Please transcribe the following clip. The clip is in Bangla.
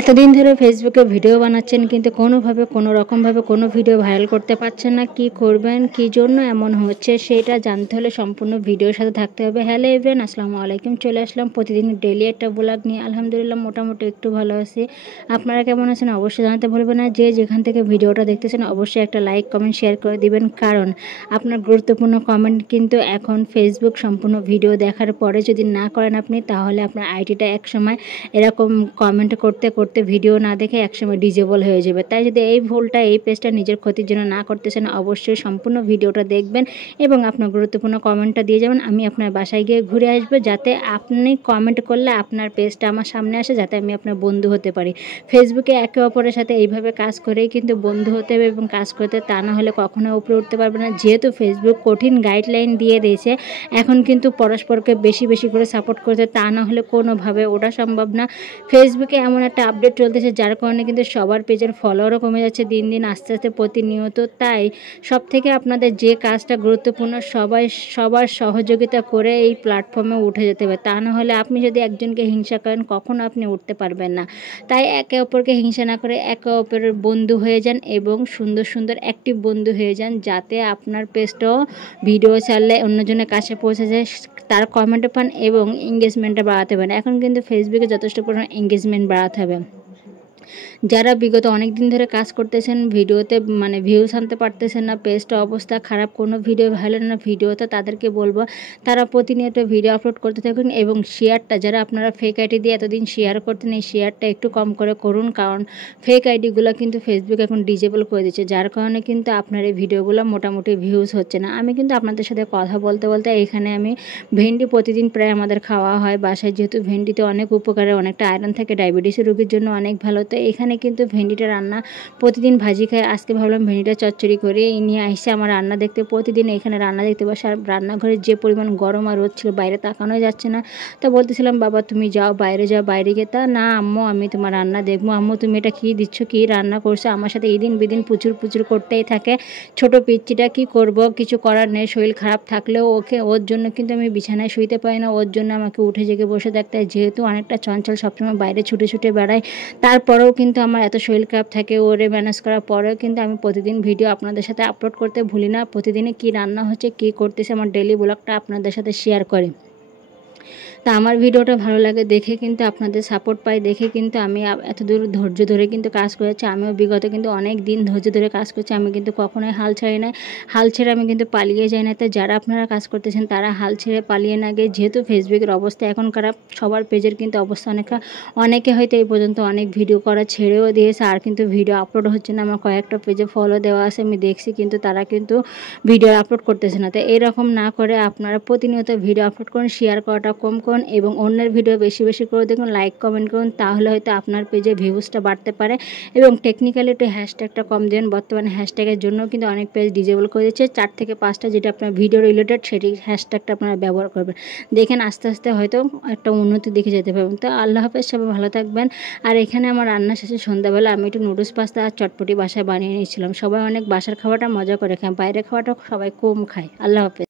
এতদিন ধরে ফেসবুকে ভিডিও বানাচ্ছেন কিন্তু কোনোভাবে কোনো রকমভাবে কোনো ভিডিও ভাইরাল করতে পারছেন না। কি করবেন, কি জন্য এমন হচ্ছে সেটা জানতে হলে সম্পূর্ণ ভিডিওর সাথে থাকতে হবে। হ্যালো এভরিওয়ান, আসসালামু আলাইকুম। চলে আসলাম প্রতিদিন ডেইলি একটা ব্লগ নিয়ে। আলহামদুলিল্লাহ মোটামুটি একটু ভালো আছি। আপনারা কেমন আছেন অবশ্যই জানাতে ভুলবেন না। যে যেখান থেকে ভিডিওটা দেখতেছেন অবশ্যই একটা লাইক কমেন্ট শেয়ার করে দিবেন, কারণ আপনার গুরুত্বপূর্ণ কমেন্ট কিন্তু এখন ফেসবুক সম্পূর্ণ ভিডিও দেখার পরে যদি না করেন আপনি, তাহলে আপনার আইডিটা একসময় এরকম কমেন্ট করতে করতে ভিডিও না দেখে একসময় ডিজেবল হয়ে যাবে। তাই যদি এই ভুলটা, এই পেজটা নিজের ক্ষতির জন্য না করতেছেন, অবশ্যই সম্পূর্ণ ভিডিওটা দেখবেন এবং আপনার গুরুত্বপূর্ণ কমেন্টটা দিয়ে যাবেন। আমি আপনার বাসায় গিয়ে ঘুরে আসবো, যাতে আপনি কমেন্ট করলে আপনার পেজটা আমার সামনে আসে, যাতে আমি আপনার বন্ধু হতে পারি। ফেসবুকে একে অপরের সাথে এইভাবে কাজ করেই কিন্তু বন্ধু হতে হবে এবং কাজ করতে, তা না হলে কখনো উপরে উঠতে পারবে না। যেহেতু ফেসবুক কঠিন গাইডলাইন দিয়ে দিয়েছে, এখন কিন্তু পরস্পরকে বেশি বেশি করে সাপোর্ট করতে, তা না হলে কোনোভাবে ওটা সম্ভব না। ফেসবুকে এমন একটা আপডেট চলতেছে যার কারণে কিন্তু সবার পেজের ফলোয়ারও কমে যাচ্ছে দিন দিন আস্তে আস্তে প্রতিনিয়ত। তাই সব থেকে আপনাদের যে কাজটা গুরুত্বপূর্ণ, সবার সহযোগিতা করে এই প্ল্যাটফর্মে উঠে যেতে হবে। তা না হলে আপনি যদি একজনকে হিংসা করেন, কখনো আপনি উঠতে পারবেন না। তাই একে অপরকে হিংসা না করে একে অপরের বন্ধু হয়ে যান এবং সুন্দর সুন্দর অ্যাক্টিভ বন্ধু হয়ে যান, যাতে আপনার পেজটাও ভিডিও ছাড়লে অন্যজনের কাছে পৌঁছে যায়, তার কমেন্টে পান এবং এঙ্গেজমেন্টটা বাড়াতে পারেন। এখন কিন্তু ফেসবুকে যথেষ্ট পরিমাণ এঙ্গেজমেন্ট বাড়াতে হবে। যারা বিগত অনেক দিন ধরে কাজ করতেছেন, ভিডিওতে ভিউজ আনতে পারতেছেন না, পেজটা অবস্থা খারাপ, কোনো ভিডিও ভালো না ভিডিওতে, তাদেরকে বলবো তারা প্রতিনিয়ত ভিডিও আপলোড করতে থাকুন এবং শেয়ারটা, যারা আপনারা ফেক আইডি দিয়ে এতদিন শেয়ার করতেন, এই শেয়ারটা একটু কম করে করুন, কারণ ফেক আইডিগুলো কিন্তু ফেসবুক এখন ডিজেবল করে দিচ্ছে, যার কারণে কিন্তু আপনার এই ভিডিওগুলো মোটামুটি ভিউজ হচ্ছে না। আমি কিন্তু আপনাদের সাথে কথা বলতে বলতে এখানে আমি ভেন্ডি প্রতিদিন প্রায় আমাদের খাওয়া হয় বাসায়, যেহেতু ভেন্ডিতে অনেক উপকারে, অনেকটা আয়রন থাকে, ডায়াবেটিসের রোগীর জন্য অনেক ভালো। তো এখানে কিন্তু ভেন্ডিটা রান্না প্রতিদিন ভাজি খাই, আজকে ভাবলাম ভেন্ডিটা চচ্চড়ি করে নিয়ে আসছে আমার রান্না দেখতে। প্রতিদিন এখানে রান্না দেখতে বসে, আর রান্নাঘরে যে পরিমাণ গরম আর রোদ ছিল, বাইরে তাকানোই যাচ্ছে না। তো বলতেছিলাম বাবা তুমি যাও বাইরে, যাও বাইরে গিয়ে। তা না আম্মু, আমি তোমার রান্না দেখবো। আম্মু তুমি এটা কী দিচ্ছ, কী রান্না করছো? আমার সাথে এই দিন বিদিন পুচুর পুচুর করতেই থাকে। ছোট পিচ্চিটা কি করব, কিছু করার নেই। শরীর খারাপ থাকলেও ওর জন্য কিন্তু আমি বিছানায় শুইতে পারি না, ওর জন্য আমাকে উঠে জেগে বসে থাকতে হয়। যেহেতু অনেকটা চঞ্চল, সবসময় বাইরে ছুটে ছুটে বেড়াই, তারপরেও কিন্তু আমার এত শরীর খারাপ থাকে, ওরে ম্যানেজ করার পরেও কিন্তু আমি প্রতিদিন ভিডিও আপনাদের সাথে আপলোড করতে ভুলি না। প্রতিদিনই কী রান্না হচ্ছে, কী করতেছে, আমার ডেইলি ব্লগটা আপনাদের সাথে শেয়ার করি। তা আমার ভিডিওটা ভালো লাগে দেখে কিন্তু আপনাদের সাপোর্ট পাই দেখে কিন্তু আমি এত দূর ধৈর্য ধরে কিন্তু কাজ করেছি। আমিও বিগত কিন্তু অনেক দিন ধৈর্য ধরে কাজ করছি, আমি কিন্তু কখনোই হাল ছাড়ি না। হাল ছেড়ে আমি কিন্তু পালিয়ে যাই না। তো যারা আপনারা কাজ করতেছেন তারা হাল ছেড়ে পালিয়ে না গিয়ে, যেহেতু ফেসবুকের অবস্থা এখন খারাপ, সবার পেজের কিন্তু অবস্থা অনেকে হয়তো এই পর্যন্ত অনেক ভিডিও করা ছেড়েও দিয়েছে, আর কিন্তু ভিডিও আপলোড হচ্ছে না। আমার কয়েকটা পেজে ফলো দেওয়া আছে, আমি দেখছি, কিন্তু তারা কিন্তু ভিডিও আপলোড করতেছে না। তো এরকম না করে আপনারা প্রতিনিয়ত ভিডিও আপলোড করুন, শেয়ার করাটা কম করুন এবং অন্যের ভিডিও বেশি বেশি করে দেখুন, লাইক কমেন্ট করুন, তাহলে হয়তো আপনার পেজে ভিউজটা বাড়তে পারে। এবং টেকনিক্যালি একটু হ্যাশট্যাগটা কম দেবেন, বর্তমানে হ্যাশট্যাগের জন্য কিন্তু অনেক পেজ ডিজেবল করে দিচ্ছে। 4 থেকে 5টা যেটা আপনার ভিডিও রিলেটেড, সেটি হ্যাশট্যাগটা আপনারা ব্যবহার করবেন। দেখেন আস্তে আস্তে হয়তো একটা উন্নতি দেখে যেতে পারবেন। তো আল্লাহ হাফেজ, সবাই ভালো থাকবেন। আর এখানে আমার রান্না শেষে সন্ধ্যাবেলা আমি একটু নুডলস পাস্তা আর চটপটি বাসায় বানিয়ে নিয়েছিলাম। সবাই অনেক বাসার খাওয়াটা মজা করে খায়, বাইরের খাওয়াটা সবাই কম খায়। আল্লাহ হাফেজ।